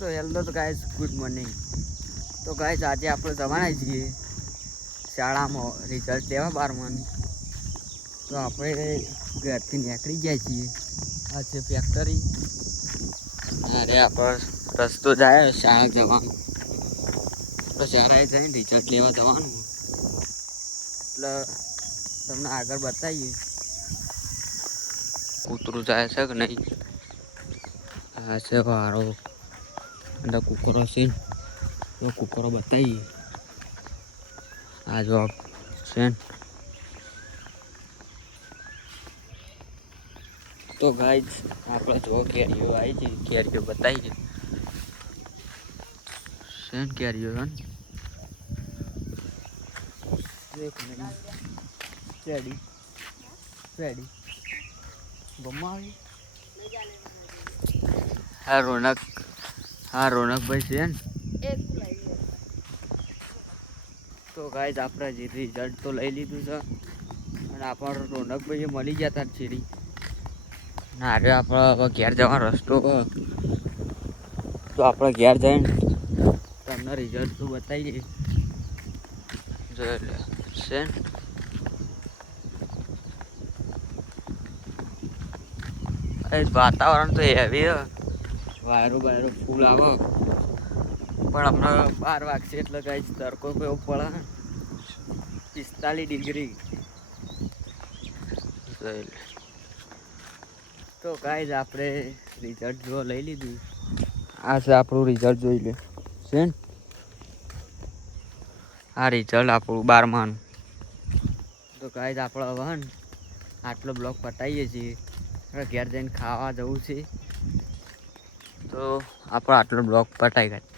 તો હેલો તો guys good morning. તો ગાઈઝ આજે આપણે જવાના છીએ શાળામાં રિઝલ્ટ લેવા 12માનું. તો આપણે ઘરથી નીકળી ગયા છીએ. આ છે ફેક્ટરી. અરે આપણે રસ્તો જાય શાળા જવાનો. તો શાળાએ જઈને રિઝલ્ટ લેવા જવાનું એટલે તમને આગળ બતાવીએ કૂતરું જાય છે કે નહીં. આ છે વાળો અને કૂકરો છે. તો કૂકરો બતાવીએ. આ જો છે. તો ગાઈઝ આપણે જો કેરીઓ આવી છે, કેરીઓ બતાવીએ. શેન કેરીઓ છે એક મિનિટ. રેડી રેડી ગમવા આવી. હા રોનકભાઈ છે ને. તો ગાઈઝ આપણે જે રિઝલ્ટ તો લઈ લીધું છે અને આપણે રોનકભાઈએ મળી ગયા હતા ચીડી. ના અરે આપણે હવે ઘેર જવાનો રસ્તો તો આપણે ઘેર જઈને તમને રિઝલ્ટ તો બતાવીએ. જોઈ લે છે વાતાવરણ તો હેવી વાયરો ફૂલ આવે પણ હમણાં 12 વાગશે એટલે કઈ તડકો કેવો પડે 45 ડિગ્રી. તો ગાઈઝ આપણે રિઝલ્ટ જો લઈ લીધું. આ છે આપણું રિઝલ્ટ જોઈ લે છે ને. આ રિઝલ્ટ આપણું 12માનું. તો ગાઈઝ આપણે હવે ને આટલો બ્લોક પતાવીએ છીએ. ઘેર જઈને ખાવા જવું છે તો આપણે આટલો બ્લોક પતાવી ગયા.